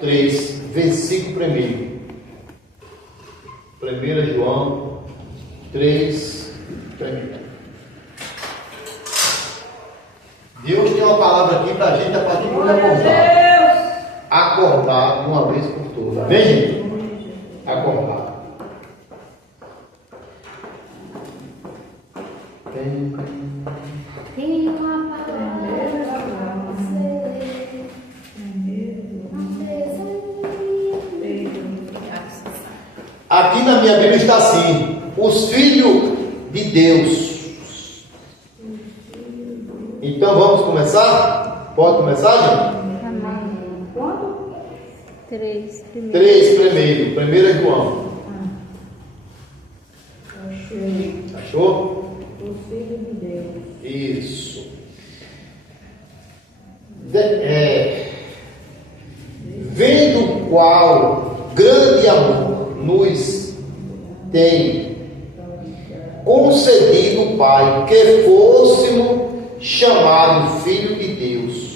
3, versículo 1. 1 João 3, 1. Deus tem uma palavra aqui para a gente, a partir de hoje acordar. Acordar de uma vez por todas. Amém, gente? Acordar. Tem uma palavra para você. Aqui na minha Bíblia está assim: os filhos de Deus. Então vamos começar? Pode começar, gente? Quanto? 3 primeiro. 3 primeiro. 1 João. Achou? O Filho de Deus. Isso. Vendo qual grande amor nos tem concedido o Pai, que fôssemos chamados filho de Deus.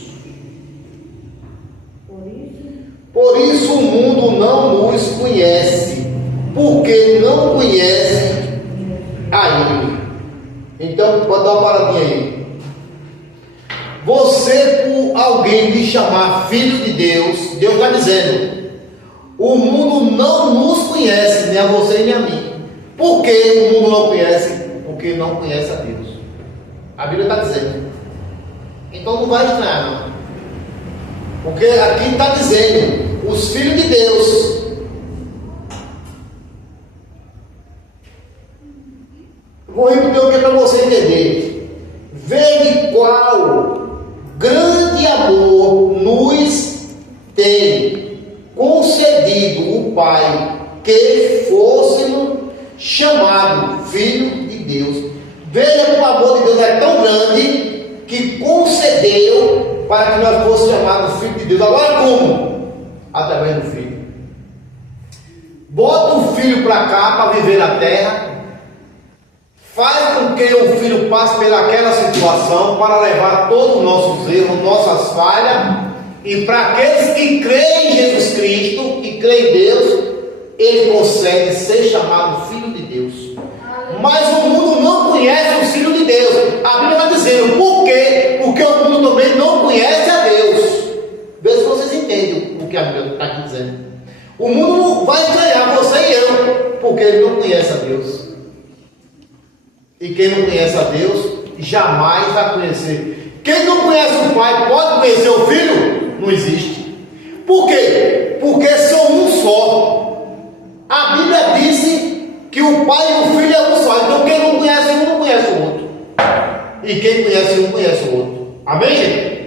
Por isso o mundo não nos conhece, porque não conhece a Ele. Então, pode dar uma paradinha aí. Você, por alguém lhe chamar filho de Deus, Deus está dizendo: o mundo não nos conhece, nem a você nem a mim. Por que o mundo não conhece? Porque não conhece a Deus. A Bíblia está dizendo. Então não vai estranhar, não. Porque aqui está dizendo: os filhos de Deus. Vou repetir o que é para você entender. Veja qual grande amor nos tem concedido o Pai, que fôssemos chamados filho de Deus. Veja que o amor de Deus é tão grande que concedeu para que nós fôssemos chamados filho de Deus. Agora como? Através do Filho. Bota o Filho para cá para viver na terra. Faz com que o Filho passe pelaquela situação para levar todos os nossos erros, nossas falhas. E para aqueles que creem em Jesus Cristo, que creem em Deus, Ele consegue ser chamado Filho de Deus. Mas o mundo não conhece o Filho de Deus. A Bíblia está dizendo: por quê? Porque o mundo também não conhece a Deus. Vê se vocês entendem o que a Bíblia está aqui dizendo. O mundo não vai estranhar você e eu, porque ele não conhece a Deus. E quem não conhece a Deus, jamais vai conhecer. Quem não conhece o Pai, pode conhecer o Filho? Não existe. Por quê? Porque são um só. A Bíblia disse que o Pai e o Filho é um só. Então quem não conhece um, não conhece o outro. E quem conhece um, conhece o outro. Amém, gente?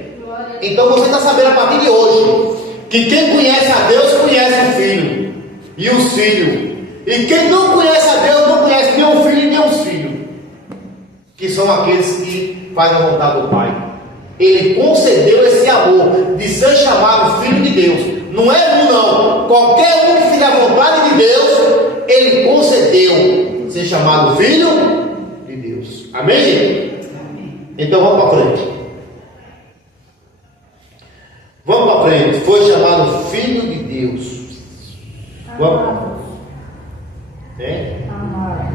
Então você está sabendo a partir de hoje que quem conhece a Deus, conhece o Filho e os filhos. E quem não conhece a Deus, não conhece nem o Filho nem os filhos, que são aqueles que fazem a vontade do Pai. Ele concedeu esse amor de ser chamado Filho de Deus. Não é um, não. Qualquer um que fizer a vontade de Deus, Ele concedeu ser chamado Filho de Deus. Amém, gente? Então vamos para frente. Vamos para frente. Foi chamado Filho de Deus. Vamos para frente. Amar.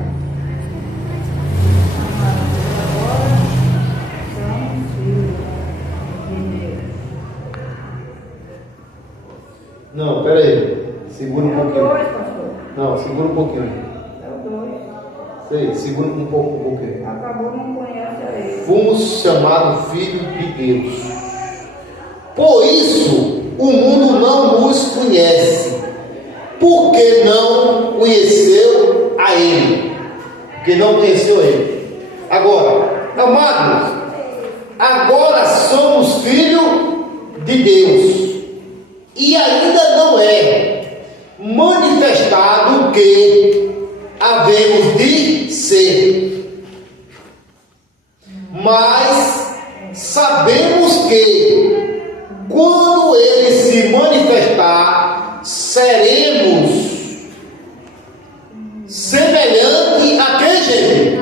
Não, pera aí. Segura um pouquinho. É o 2, pastor. Não, segura um pouquinho. É o 2. Sei, segura um pouquinho. Acabou, não conhece a ele. Fomos chamados filhos de Deus. Por isso, o mundo não nos conhece, porque não conheceu a Ele. Porque não conheceu Ele. Agora, amados, agora somos filhos de Deus. E ainda não é manifestado o que havemos de ser. Mas sabemos que quando Ele se manifestar, seremos semelhante a quem, gente?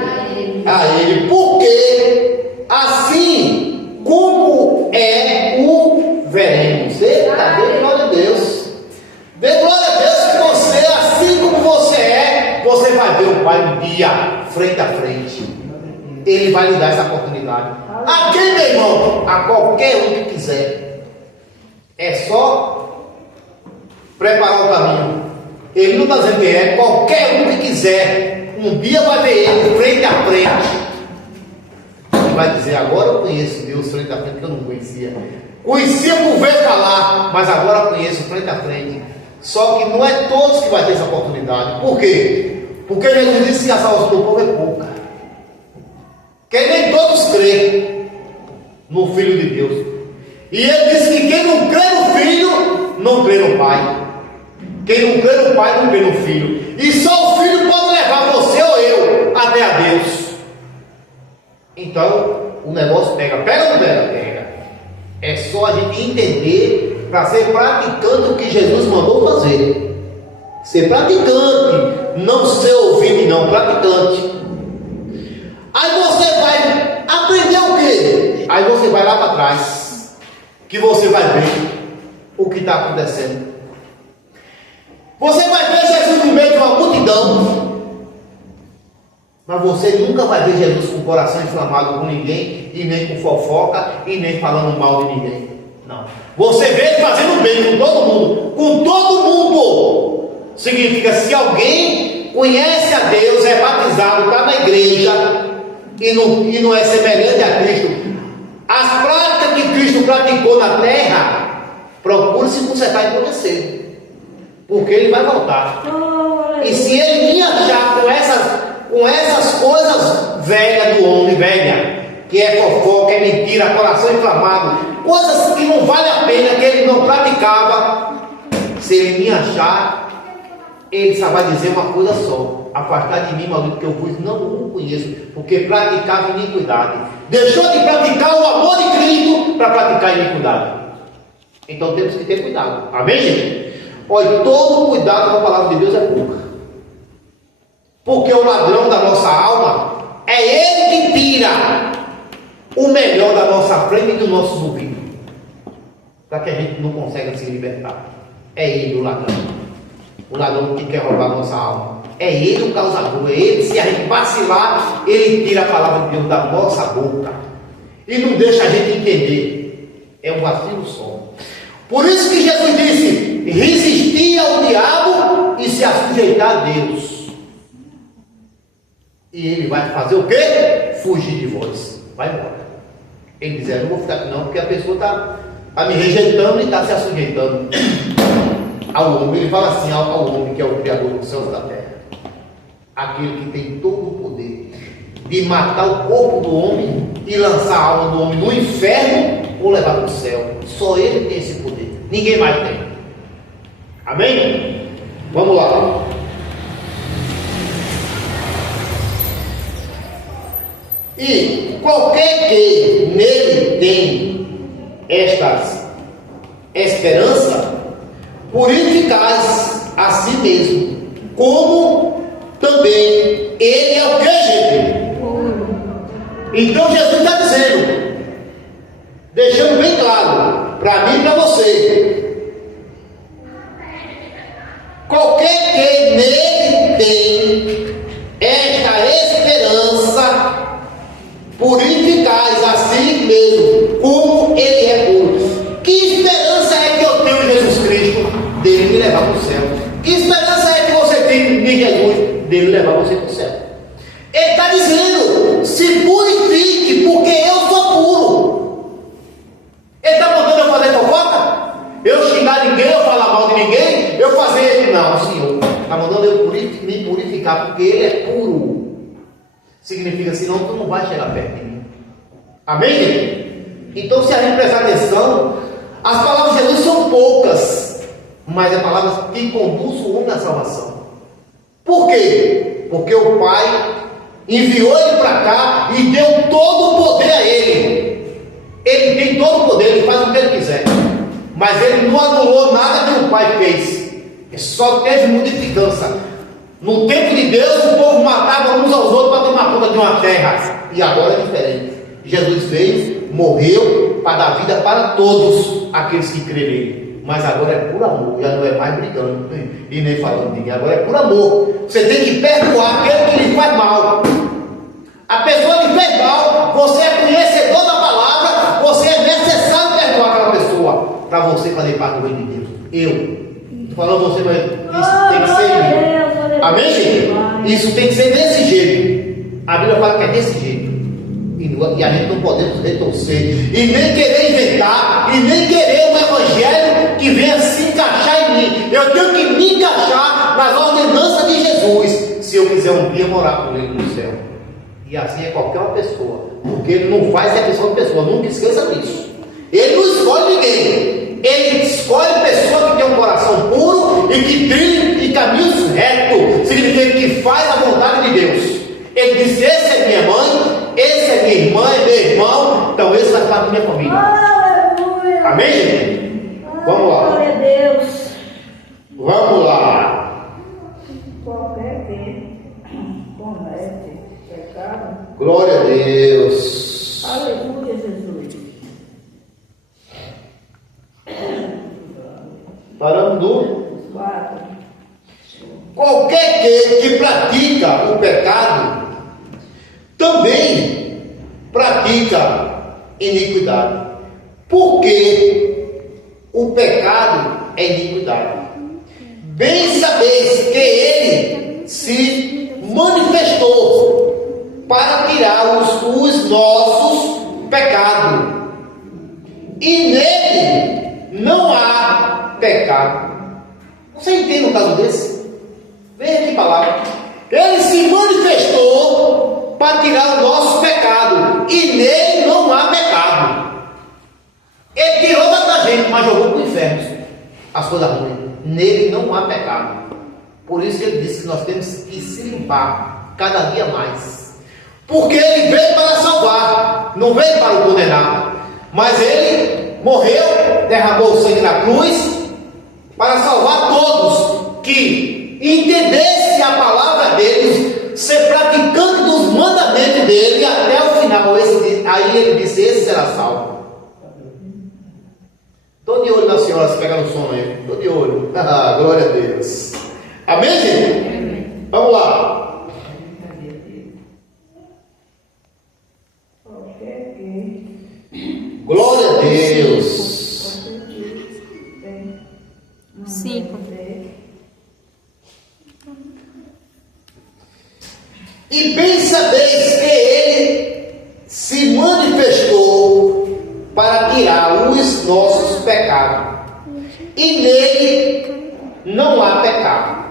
A Ele. Porque assim como é, o veremos. Eita, glória a Deus. frente a frente. Ele vai lhe dar essa oportunidade. A quem, meu irmão? A qualquer um que quiser. É só preparar o caminho. Ele não está dizendo que é qualquer um que quiser. Um dia vai ver ele frente a frente. Ele vai dizer: agora eu conheço Deus frente a frente, que eu não conhecia. Conhecia por ver falar, mas agora eu conheço frente a frente. Só que não é todos que vai ter essa oportunidade. Por quê? Porque Jesus disse que a salvação do povo é pouca. Que nem todos creem no Filho de Deus. E ele disse que quem não crê no Filho, não crê no Pai. Quem não crê no Pai, não crê no Filho. E só o Filho pode levar você ou eu até a Deus. Então, o negócio pega ou não pega? Pega. É só a gente entender para ser praticante o que Jesus mandou fazer. Ser praticante, não ser ouvido, não, praticante. Aí você vai aprender o quê? Aí você vai lá para trás, que você vai ver o que está acontecendo. Você vai ver Jesus no meio de uma multidão, mas você nunca vai ver Jesus com o coração inflamado com ninguém, e nem com fofoca, e nem falando mal de ninguém. Não. Você vê ele fazendo bem com todo mundo. Com todo mundo. Significa, se alguém conhece a Deus, é batizado, está na igreja, e não é semelhante a Cristo, as práticas que Cristo praticou na terra, procure se consertar e conhecer, porque ele vai voltar. E se ele me achar com essas coisas velhas do homem, velha, que é fofoca, é mentira, coração inflamado, coisas que não vale a pena, que ele não praticava, se ele me achar, ele só vai dizer uma coisa só: afastar de mim, maldito, que eu vos não o conheço, porque praticava iniquidade. Deixou de praticar o amor de Cristo para praticar iniquidade. Então temos que ter cuidado. Amém, gente? Olha, todo cuidado com a palavra de Deus é pouca. Porque o ladrão da nossa alma é ele que tira o melhor da nossa frente e dos nossos ouvidos, para que a gente não consiga se libertar. É ele o ladrão. O ladrão que quer roubar a nossa alma. É ele o causador. É ele, se a gente vacilar, ele tira a palavra de Deus da nossa boca e não deixa a gente entender. É um vacilo só. Por isso que Jesus disse: resistir ao diabo e se assujeitar a Deus. E ele vai fazer o quê? Fugir de vós. Vai embora. Ele diz: eu não vou ficar aqui não, porque a pessoa está me rejeitando e está se assujeitando ao homem. Ele fala assim ao homem, que é o Criador dos céus e da terra, aquele que tem todo o poder de matar o corpo do homem e lançar a alma do homem no inferno ou levar para o céu. Só ele tem esse poder, ninguém mais tem. Amém? Vamos lá. E qualquer que nele tem estas esperança, purificais a si mesmo, como também ele é o que, gente? Então Jesus está dizendo, deixando bem claro para mim e para você: qualquer que nele tem esta esperança, purificais a si mesmo, como ele é puro. Que esperança é que eu tenho em Jesus Cristo? Dele me levar para o céu. Que esperança é que você tem em Jesus? Dele levar você para o céu. Ele está dizendo: se purifique, porque eu sou puro. Ele está mandando eu fazer fofoca? Eu xingar ninguém, eu falar mal de ninguém, eu fazer... Não, Senhor está mandando eu me purificar, porque ele é puro. Significa, senão tu não vai chegar perto de mim. Amém, gente? Então, se a gente prestar atenção, as palavras de Jesus são poucas, mas é palavras que conduzem o homem à salvação. Por quê? Porque o Pai enviou ele para cá e deu todo o poder a ele. Ele tem todo o poder, ele faz o que ele quiser, mas ele não anulou nada que o Pai fez. Ele só teve modificância. No tempo de Deus, o povo matava uns aos outros para tomar conta de uma terra. E agora é diferente. Jesus veio, morreu para dar vida para todos aqueles que creem nele. Mas agora é por amor, já não é mais brigando e nem falando de ninguém. Agora é por amor. Você tem que perdoar aquele que lhe faz mal. A pessoa lhe fez mal, você é conhecedor da palavra, você é necessário perdoar aquela pessoa para você fazer parte do reino de Deus. Eu, falando você, mas isso tem que ser em mim. Amém, gente? Isso tem que ser desse jeito. A Bíblia fala que é desse jeito. E a gente não podemos retorcer, e nem querer inventar, e nem querer um evangelho que venha se encaixar em mim. Eu tenho que me encaixar nas ordenanças de Jesus, se eu quiser um dia morar com ele no céu. E assim é qualquer uma pessoa, porque ele não faz exceção de pessoa, nunca esqueça disso. Ele não escolhe ninguém, ele escolhe pessoa que tem um coração puro e que trilha em caminhos retos, significa que faz a vontade de Deus. Ele disse: esse é minha mãe, esse é minha irmã, é meu irmão, então esse faz parte da minha família. Aleluia. Amém, gente? Vamos lá. Glória a Deus. Vamos lá. Qualquer que comete pecado. Glória a Deus. Aleluia, Jesus. Paramos do... 4. Qualquer que pratica o pecado também pratica iniquidade. Porque o pecado é iniquidade. Bem sabeis que ele se manifestou para tirar os nossos pecados. E nele não há pecado. Você entende um caso desse? Veja que palavra. Ele se manifestou para tirar o nosso pecado. E nele não há pecado. Ele tirou da gente, mas jogou para o inferno as coisas ruins. Nele não há pecado. Por isso que ele disse que nós temos que se limpar cada dia mais. Porque ele veio para salvar, não veio para o condenar. Mas ele morreu, derramou o sangue na cruz para salvar todos que entendesse a palavra dele, ser praticante dos mandamentos dele até o final. Aí ele disse: esse será salvo. Estou de olho na senhora, se pega no sono aí. Estou de olho. Glória a Deus. Amém, gente? Amém. Vamos lá. Glória a Deus. 5. E bem sabeis que ele se manifestou para tirar os nossos pecados, e nele não há pecado.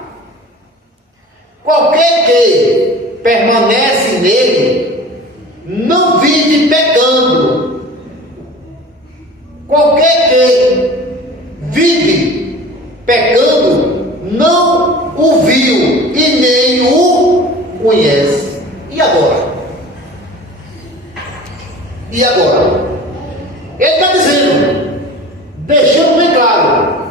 Qualquer que permanece nele não vive pecando. Qualquer que vive pecando não o viu e nem o conhece. E agora? E agora? Ele está dizendo, deixando bem claro,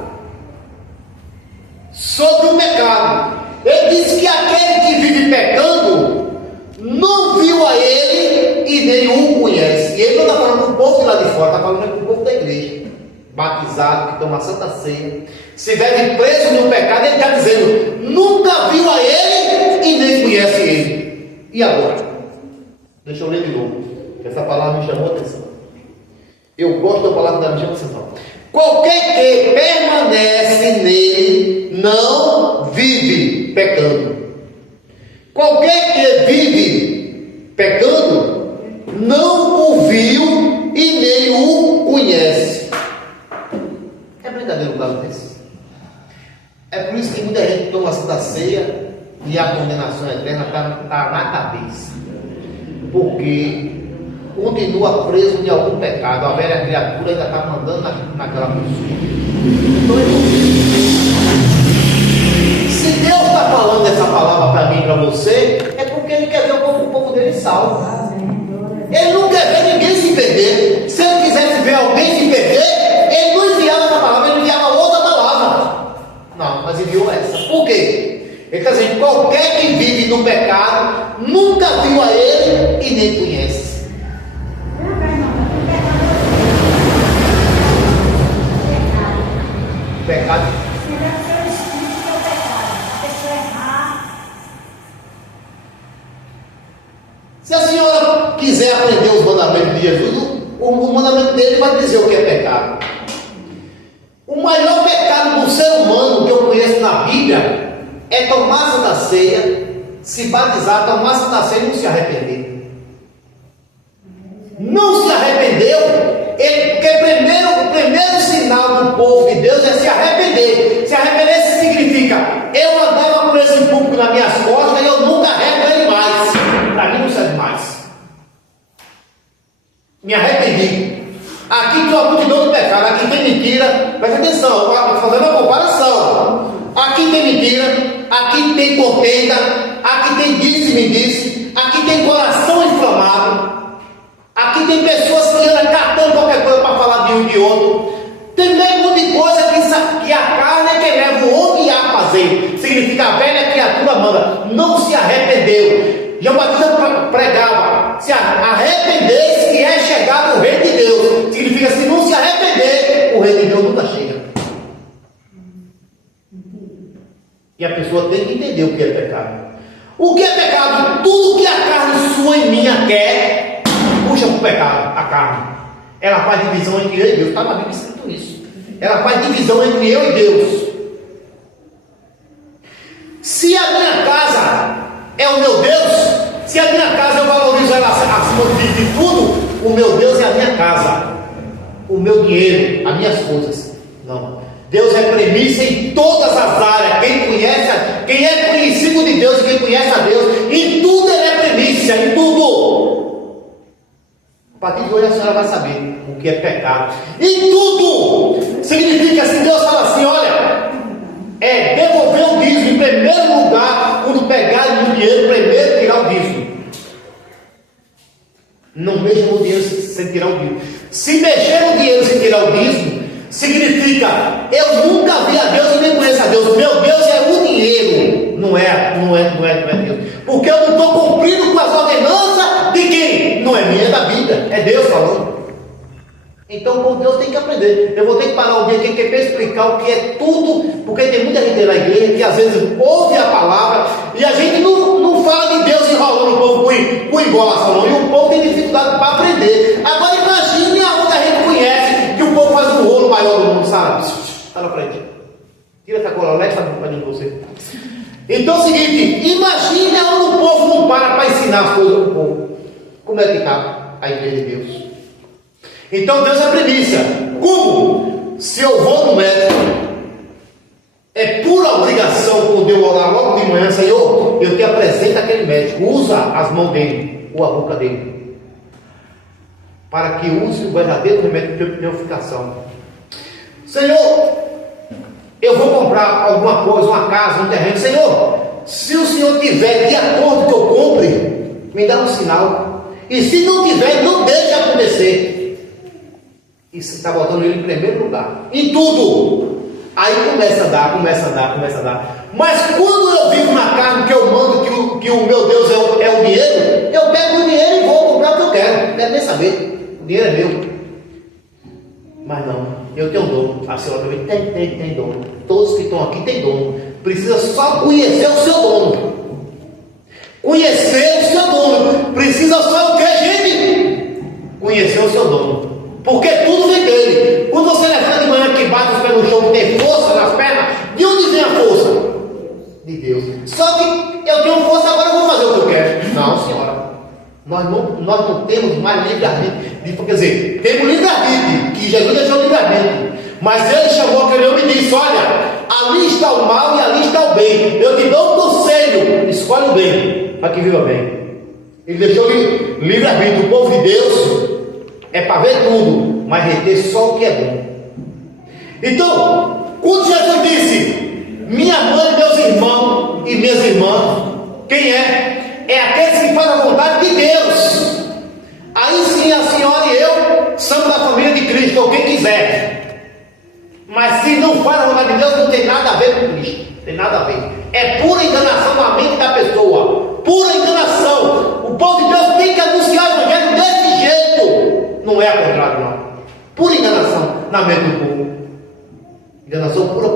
sobre o pecado. Ele diz que aquele que vive pecando não viu a ele e nem o conhece. E ele não está falando com o povo de lá de fora, está falando com o povo da igreja, batizado, que toma a Santa Ceia. Se vive preso no pecado, ele está dizendo, nunca viu a ele e nem conhece ele. E agora? Deixa eu ler de novo, que essa palavra me chamou a atenção. Eu gosto da palavra da minha atenção. Qualquer que permanece nele não vive pecando. Qualquer que vive pecando não o viu e nem o conhece. É brincadeira um caso desse? É por isso que muita gente toma a Santa Ceia e a condenação eterna está na cabeça. Porque continua preso de algum pecado. A velha criatura ainda está mandando naquela pessoa. Se Deus está falando essa palavra para mim e para você, é porque Ele quer ver o povo dele salvo. Ele não quer ver ninguém se perder. Se Ele quisesse ver alguém se perder, Ele não enviava essa palavra, Ele enviava outra palavra. Não, mas enviou essa. Por quê? Ele está dizendo, qualquer que vive no pecado nunca viu a Ele e nem conhece. Pecado. Se a senhora aprender os mandamentos de Jesus, o mandamento dele vai dizer o que é pecado. O maior pecado do ser humano que eu conheço na Bíblia é tomar a Santa Ceia, se batizar, tomar a Santa Ceia e não se arrepender. Não se arrependeu, porque o primeiro sinal do povo de Deus é se arrepender. Se arrepender significa, eu andava com esse público nas minhas costas e eu não carrego ele mais. Para mim não serve mais. Me arrependi. Aqui tem uma multidão de pecado, aqui tem mentira. Presta atenção, estou fazendo uma comparação. Aqui tem mentira, aqui tem contenda, aqui tem disse-me-disse, aqui tem coração inflamado. Aqui tem pessoas que andam catando qualquer coisa para falar de um e de outro. Tem um monte de coisa que a carne é que leva o homem a fazer. Significa a velha criatura manda. Não se arrependeu. João Batista pregava: se arrepender, que é chegado o reino de Deus. Significa, se não se arrepender, o reino de Deus nunca chega. E a pessoa tem que entender o que é pecado. O que é pecado? Tudo que a carne sua e minha quer, puxa para o pecado, a carne. Ela faz divisão entre eu e Deus. Está na Bíblia escrito isso. Ela faz divisão entre eu e Deus. Se a minha casa é o meu Deus, se a minha casa eu valorizo ela acima de tudo, o meu Deus é a minha casa, o meu dinheiro, as minhas coisas. Não. Deus é premissa em todas as áreas. Quem é conhecido de Deus e quem conhece a Deus, em tudo ele é premissa, em tudo. A partir de hoje a senhora vai saber o que é pecado. Em tudo! Significa assim, Deus fala assim, olha, devolver o dízimo em primeiro lugar, quando pegar o dinheiro, primeiro tirar o dízimo. Não mexa no dinheiro sem tirar o dízimo. Se mexer no dinheiro sem tirar o dízimo, significa, eu nunca vi a Deus e nem conheço a Deus. O meu Deus é o dinheiro, não é Deus. Porque eu não estou cumprindo com as ordenanças de quem? Não é minha, é da Bíblia, é Deus falando. Então, com Deus tem que aprender. Eu vou ter que parar o dia aqui para explicar o que é tudo, porque tem muita gente na igreja que às vezes ouve a palavra e a gente não fala de Deus enrolando o povo com embolação, não. E o povo tem dificuldade para aprender. Agora imagine aonde a gente conhece que o povo faz um rolo maior do mundo, sabe? Está na frente. Tira essa cola, Alex, está acompanhando você. Então é o seguinte, imagine aonde o povo não para ensinar as coisas do povo. Como é que está a igreja de Deus? Então Deus é premissa. Como? Se eu vou no médico, é pura obrigação quando eu orar logo de manhã, Senhor, eu te apresento aquele médico, usa as mãos dele, ou a boca dele, para que use o verdadeiro remédio de purificação. Senhor, eu vou comprar alguma coisa, uma casa, um terreno. Senhor, se o Senhor tiver de acordo que eu compre, me dá um sinal. E se não tiver, não deixe acontecer. E você está botando ele em primeiro lugar. Em tudo. Aí começa a dar. Mas quando eu vivo na carne, que eu mando que o meu Deus é o dinheiro, eu pego o dinheiro e vou comprar o que eu quero. Não deve nem saber. O dinheiro é meu. Mas não, eu tenho dono. A senhora também tem dono. Todos que estão aqui têm dono. Precisa só conhecer o seu dono. Conhecer o seu dono. Precisa só o que, gente? Conhecer o seu dono. Porque tudo vem dele. Quando você levanta de manhã que bate os pés no chão, tem força nas pernas, de onde vem a força? De Deus. Só que eu tenho força, agora eu vou fazer o que eu quero. Não, senhora. Nós não temos mais livre-arbítrio. Quer dizer, temos livre-arbítrio, que Jesus deixou livre-arbítrio. Mas ele chamou aquele homem e disse, olha, ali está o mal e ali está o bem. Eu te dou um conselho, escolhe o bem, para que viva bem. Ele deixou livre-arbítrio. O povo de Deus é para ver tudo, mas reter só o que é bom. Então, quando Jesus disse, minha mãe, meus irmãos e minhas irmãs, quem é? É aqueles que fazem a vontade de Deus. Aí sim a senhora e eu somos da família de Cristo, ou quem quiser. Mas se não faz a vontade de Deus, não tem nada a ver com Cristo. Tem nada a ver. É pura enganação na mente da pessoa. Pura enganação. O povo de Deus tem que anunciar o evangelho desse jeito. Não é ao contrário, não. Pura enganação na mente do povo. Enganação pura.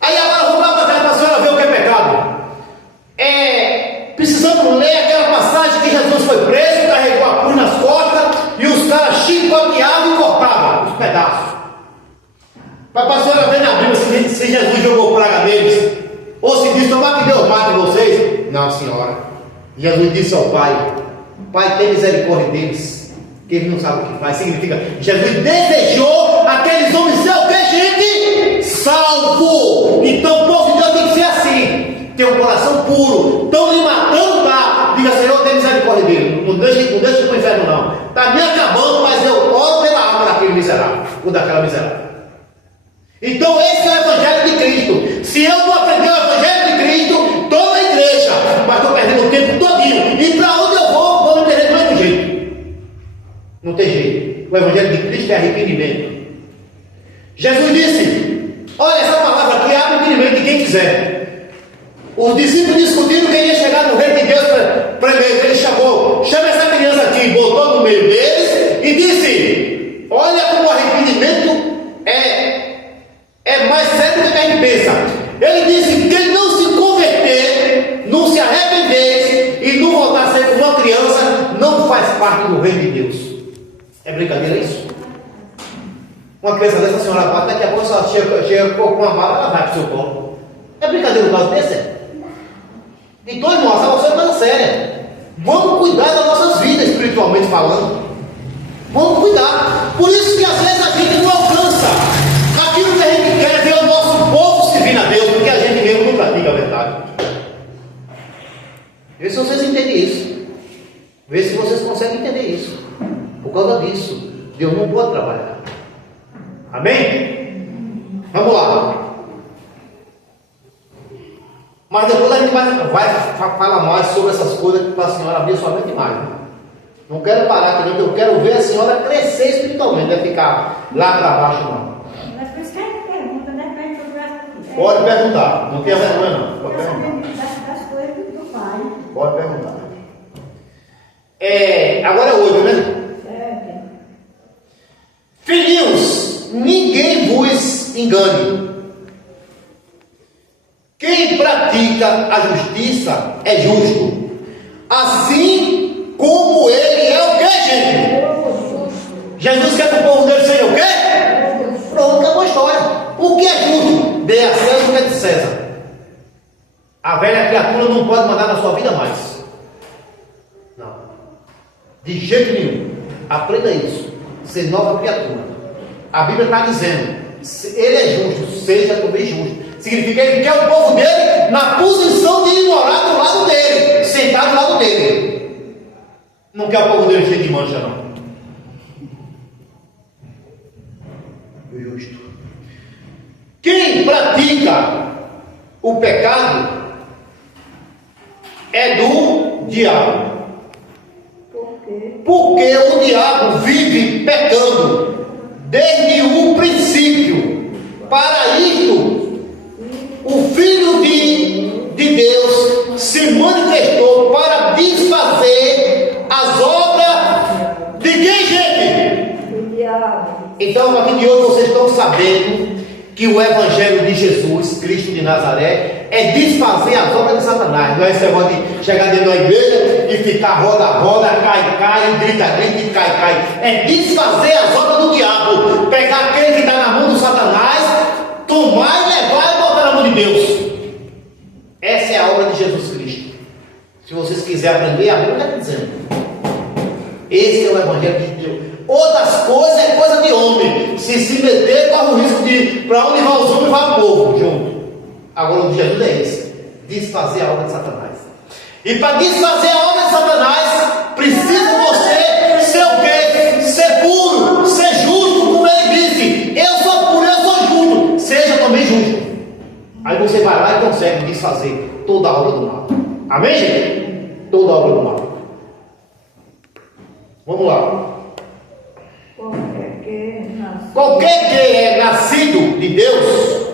Aí agora vamos lá para a senhora ver o que é pecado. Precisamos ler aquela passagem que Jesus foi preso se Jesus jogou praga neles, ou se disse, tomar que Deus mate vocês. Não, senhora. Jesus disse ao Pai: Pai, tem misericórdia deles, que eles não sabem o que faz. Significa, Jesus desejou aqueles homens ser o que, gente? Salvo. Então o povo de Deus tem que ser assim, ter um coração puro. Estão me matando, tá? Diga, Senhor, tem misericórdia dele. Não deixa para o inferno, não. Está me acabando, mas eu oro pela alma daquele miserável, ou daquela miserável. Então esse é o Evangelho de Cristo. Se eu não aprender o Evangelho de Cristo, estou na igreja, mas estou perdendo o tempo todinho. E para onde eu vou me perder do mesmo jeito. Não tem jeito. O Evangelho de Cristo é arrependimento. Jesus disse: olha, essa palavra aqui abre o entendimento de quem quiser. Os discípulos discutiram quem ia chegar no reino de Deus primeiro. Ele chamou, chama essa criança aqui, botou no meio deles e disse: olha como o arrependimento é mais sério do que a gente pensa. Ele disse: quem não se converter, não se arrepender e não voltar a ser uma criança, não faz parte do reino de Deus. É brincadeira isso? Uma criança dessa, a senhora bate, daqui a pouco ela chega com uma bala, ela vai para o seu colo. É brincadeira um caso desse? Então, irmão, essa é uma coisa séria. Vamos cuidar das nossas vidas, espiritualmente falando. Vamos cuidar. Por isso que às vezes a gente não alcança aquilo que a gente quer, ver o nosso povo servindo a Deus, porque a gente mesmo não pratica a verdade. Vê se vocês entendem isso. Vê se vocês conseguem entender isso. Por causa disso, Deus não pode trabalhar. Amém? Vamos lá. Mas depois a gente vai falar mais sobre essas coisas para a senhora abrir sua mente mais. Não quero parar aqui, não, eu quero ver a senhora crescer espiritualmente, não é ficar lá para baixo, não. Mas por isso que a gente pergunta, né? Pode perguntar, não tenha vergonha, não. Pode perguntar. Das coisas do Pai. Pode perguntar. Agora é 8, né? Filhinhos, ninguém vos engane. Quem pratica a justiça é justo, assim como ele é o que, gente? Jesus quer que o povo dele seja o quê? Pronto, acabou a história. O que é justo? Dê a César o que é de César. A velha criatura não pode mandar na sua vida mais. Não. De jeito nenhum. Aprenda isso. Ser nova criatura. A Bíblia está dizendo: ele é justo, seja também justo. Significa que ele quer o povo dele na posição de morar do lado dele, sentado do lado dele. Não quer o povo dele cheio de mancha, não. Justo. Quem pratica o pecado é do diabo. Por quê? Porque o diabo vive pecando desde o princípio. Para isto, o Filho de Deus se manifestou para desfazer as obras de quem, gente? Do diabo. Então, a partir de hoje, vocês estão sabendo que o Evangelho de Jesus Cristo de Nazaré é desfazer as obras de Satanás. Não é esse negócio de chegar dentro da igreja e ficar roda, cai, grita, e cai. É desfazer as obras do diabo. Pegar aquele que está na mão do Satanás, tomar e levar e botar na mão de Deus. Essa é a obra de Jesus Cristo. Se vocês quiserem aprender, a Bíblia está dizendo. Esse é o Evangelho de Deus. Outras coisas é coisa de homem. Se meter, corre o risco de para onde vai os homens, vai o povo junto. Agora o de Jesus é esse: desfazer a obra de Satanás. E para desfazer a obra de Satanás, precisa você ser o quê? Ser puro, ser justo, como ele disse: eu sou puro, eu sou justo. Seja também justo. Aí você vai lá e consegue desfazer toda a obra do mal. Amém, gente? Toda a obra do mal. Vamos lá. Qualquer que é nascido de Deus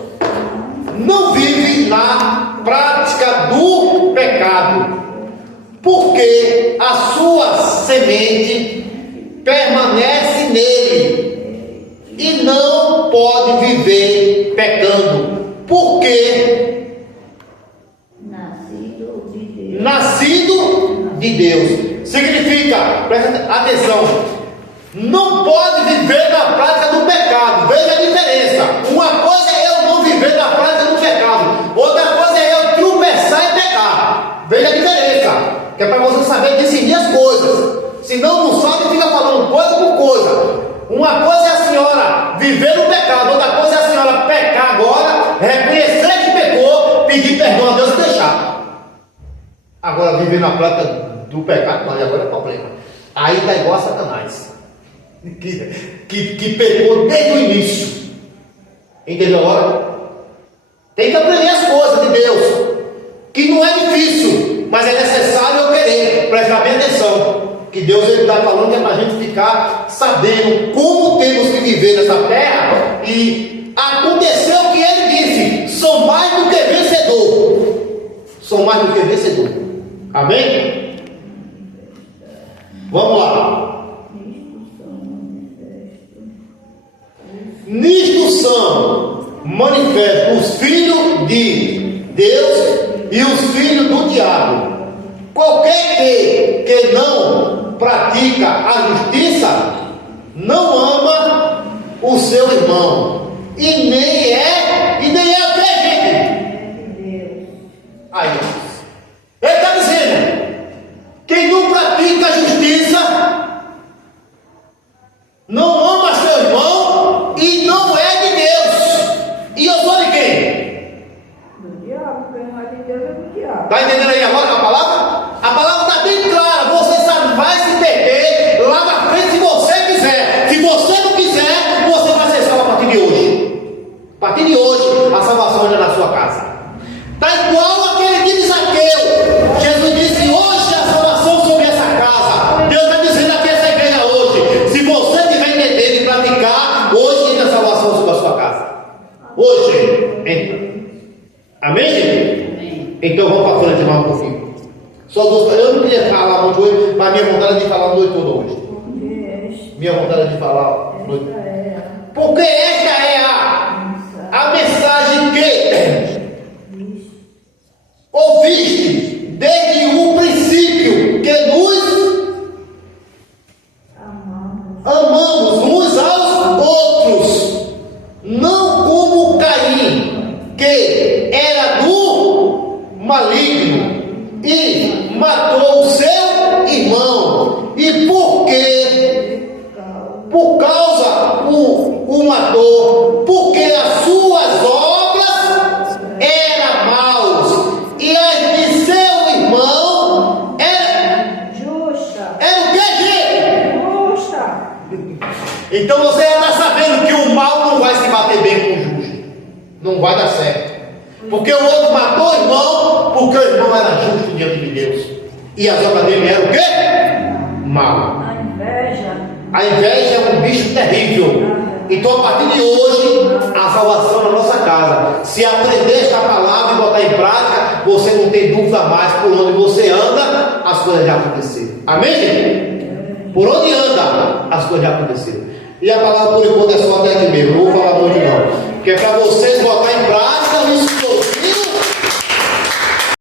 não vive na prática do pecado, porque a sua semente permanece nele e não pode viver pecando, porque nascido de Deus significa, presta atenção, não pode viver na prática do pecado. Veja a diferença. Uma coisa é eu não viver na saber discernir as coisas. Senão não sabe e fica falando coisa por coisa. Uma coisa é a senhora viver no pecado, outra coisa é a senhora pecar agora, reconhecer que pecou, pedir perdão a Deus e deixar. Agora viver na prática do pecado, mas agora é problema. Aí está igual a Satanás, que pecou desde o início. Entendeu agora? Tem que aprender as coisas de Deus, que não é difícil, mas é necessário eu querer. Prestar bem atenção, que Deus está falando que é para a gente ficar sabendo como temos que viver nessa terra. E aconteceu o que ele disse: sou mais do que vencedor. Sou mais do que vencedor. Amém? Vamos lá. Nisto são manifestos os filhos de Deus e os filhos do diabo. Qualquer que não pratica a justiça não ama o seu irmão, e nem é o que, gente? Aí, ele está dizendo: quem não pratica a justiça não ama seu irmão e não é de Deus. E eu sou de quem? Do diabo. Quem não é de Deus é do diabo. Está entendendo aí agora a palavra? A palavra está bem clara. Você sabe, vai se perder lá na frente se você quiser. Se você não quiser, você vai ser salvo a partir de hoje. A partir de hoje, a salvação entra na sua casa. Está igual aquele de Zaqueu. Jesus disse: hoje a salvação sobre essa casa. Deus está dizendo aqui essa igreja hoje: se você tiver entender e praticar, hoje entra a salvação sobre a sua casa. Hoje entra. Amém, gente? Amém. Então vamos para frente mais um pouquinho. Eu não queria falar muito hoje, mas minha vontade é de falar a noite toda hoje. Minha vontade é de falar a noite. Porque esta é a mensagem que ouviste desde o princípio, que nos amamos uns aos outros, não como Caim, que era do maligno e matou o seu irmão. E por causa o matou, porque as suas obras eram maus e as de seu irmão eram o que, gente? Justa. Então você já está sabendo que o mal não vai se bater bem com o justo, não vai dar certo. Porque o outro matou o irmão, porque o irmão era justo diante de Deus, e as obras dele eram o quê? Mal. A inveja. A inveja é um bicho terrível. Então, a partir de hoje, a salvação na nossa casa. Se aprender esta palavra e botar em prática, você não tem dúvida mais por onde você anda, as coisas já aconteceram. Amém, gente? Por onde anda, as coisas já aconteceram. E a palavra por enquanto é só até aqui mesmo. Não vou falar muito não, porque é para vocês botar em prática isso.